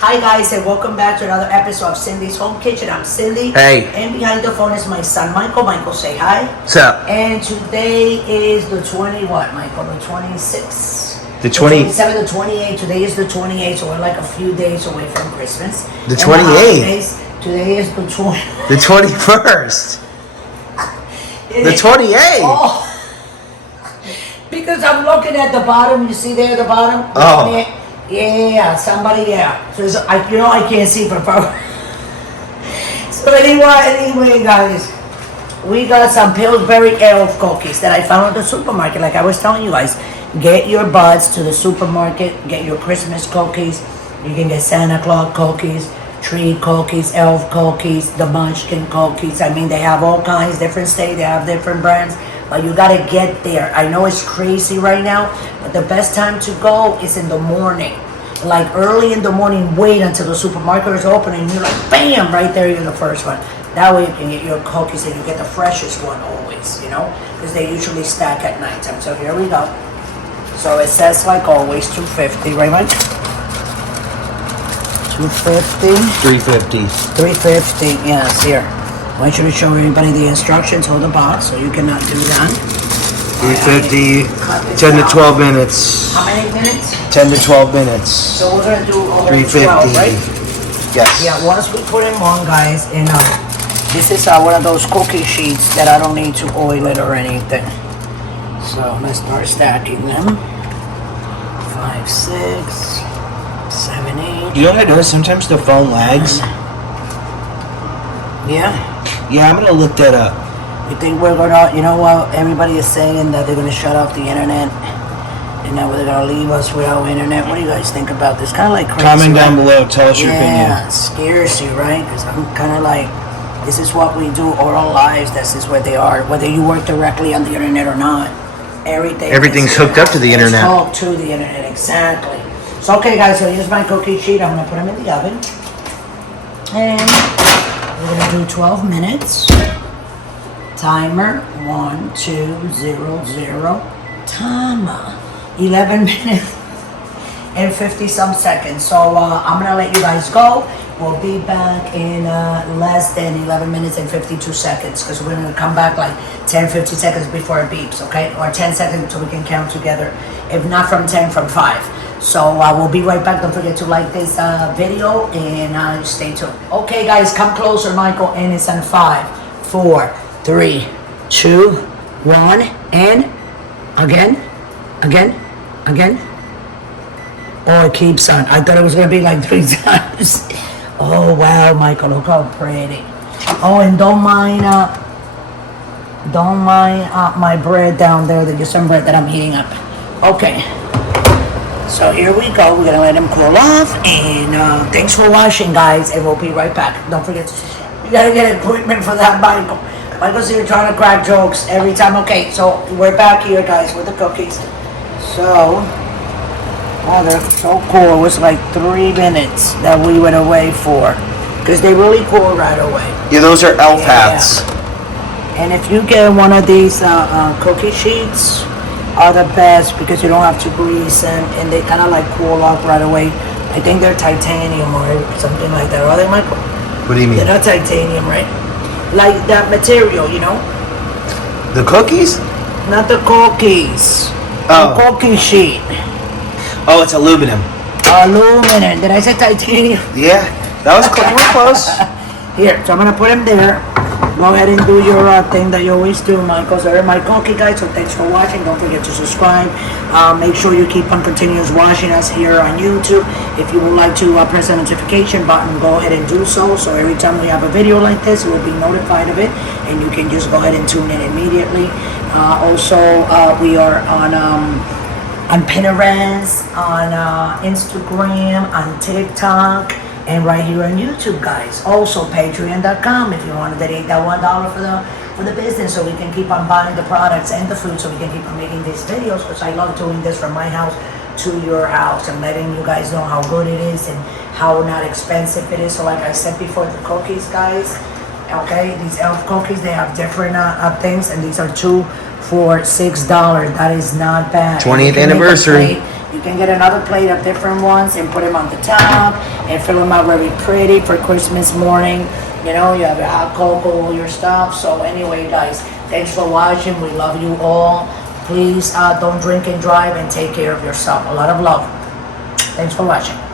Hi guys, and welcome back to another episode of Cindy's Home Kitchen. I'm Cindy. Hey. And behind the phone is my son Michael. Michael, say hi. What's up? And today is the 20 what, Michael? The 26th. The 20 27, the 28th. Today is the 28th, so we're like a few days away from Christmas. The 28th. Today is the 20. The 21st. The 28th. Oh. Because I'm looking at the bottom. You see there at the bottom? Oh. Yeah, somebody, yeah. So I can't see from far. So anyway, guys, we got some Pillsbury elf cookies that I found at the supermarket. Like I was telling you guys, get your buds to the supermarket, get your Christmas cookies. You can get Santa Claus cookies, tree cookies, elf cookies, the munchkin cookies. I mean, they have all kinds, different states, they have different brands. But you gotta get there. I know it's crazy right now, but the best time to go is in the morning. Like early in the morning, wait until the supermarket is open and you're like, bam, right there, you're the first one. That way you can get your cookies and you get the freshest one always, you know? Because they usually stack at nighttime. So here we go. So it says like always, $2.50, right, Mike? $2.50. $3.50. $3.50, yes, here. I want you to show everybody the instructions, hold the box, so you cannot do that. $3.50. 10 to 12 minutes. How many minutes? 10 to 12 minutes. So we're gonna do over 3.50. 12, right? Yes. Yeah, once we put them on, guys, and this is one of those cookie sheets that I don't need to oil it or anything. So let's start stacking them. 5, 6, 7, 8. You know what I noticed? Sometimes the phone lags. Yeah. Yeah, I'm gonna look that up. You think we're gonna, you know what, everybody is saying that they're gonna shut off the internet and that they're gonna leave us without internet. What do you guys think about this? Kind of like crazy. Comment down right? below, tell us your opinion. Yeah, it scares you, right? Because I'm kind of like, this is what we do all our lives. This is what they are. Whether you work directly on the internet or not, everything's hooked up to the internet. It's hooked to the internet, exactly. So, okay, guys, so here's my cookie sheet. I'm gonna put them in the oven. And we're gonna do 12 minutes. Timer, 1, 2, 0, 0. Timer, 11 minutes and 50 some seconds. So I'm gonna let you guys go. We'll be back in less than 11 minutes and 52 seconds because we're gonna come back like 10, 50 seconds before it beeps, okay? Or 10 seconds so we can count together. If not from 10, from 5. So we'll be right back. Don't forget to like this video and stay tuned. Okay, guys, come closer, Michael. And it's on 5, 4, 3, 2, 1, and again. Oh, it keeps on. I thought it was gonna be like 3 times. Oh wow, Michael, look how pretty. Oh, and don't mind my bread down there. There's some bread that I'm heating up. Okay. So here we go. We're gonna let them cool off, and thanks for watching, guys. And we'll be right back. Don't forget to subscribe. You gotta get an appointment for that, Michael. Michael's here trying to crack jokes every time. Okay, so we're back here, guys, with the cookies. So, oh, they're so cool. It was like 3 minutes that we went away for, because they really cool right away. Yeah, those are elf hats. And if you get one of these cookie sheets, are the best because you don't have to grease them, and they kind of like cool off right away. I think they're titanium or something like that. Are they, Michael? What do you mean? They're not titanium, right? Like that material, you know? The cookies? Not the cookies. Oh. The cookie sheet. Oh, it's aluminum. Aluminum. Did I say titanium? Yeah, that was close. We're close. Here, so I'm gonna put them there. Go ahead and do your thing that you always do, Michael. So they're my cookie, guys. So thanks for watching. Don't forget to subscribe. Make sure you keep on continuous watching us here on YouTube. If you would like to press the notification button, go ahead and do so. So every time we have a video like this, you will be notified of it, and you can just go ahead and tune in immediately. Also, we are on Pinterest, on Instagram, on TikTok, and right here on YouTube, guys. Also, Patreon.com if you want to donate that $1 for the business, so we can keep on buying the products and the food, so we can keep on making these videos. Because I love doing this from my house to your house and letting you guys know how good it is and how not expensive it is. So, like I said before, the cookies, guys. Okay, these elf cookies, they have different things, and these are 2 for $6. That is not bad. 20th anniversary. You can get another plate of different ones and put them on the top and fill them out very pretty for Christmas morning. You know, you have your hot cocoa, all your stuff. So anyway, guys, thanks for watching. We love you all. Please don't drink and drive and take care of yourself. A lot of love. Thanks for watching.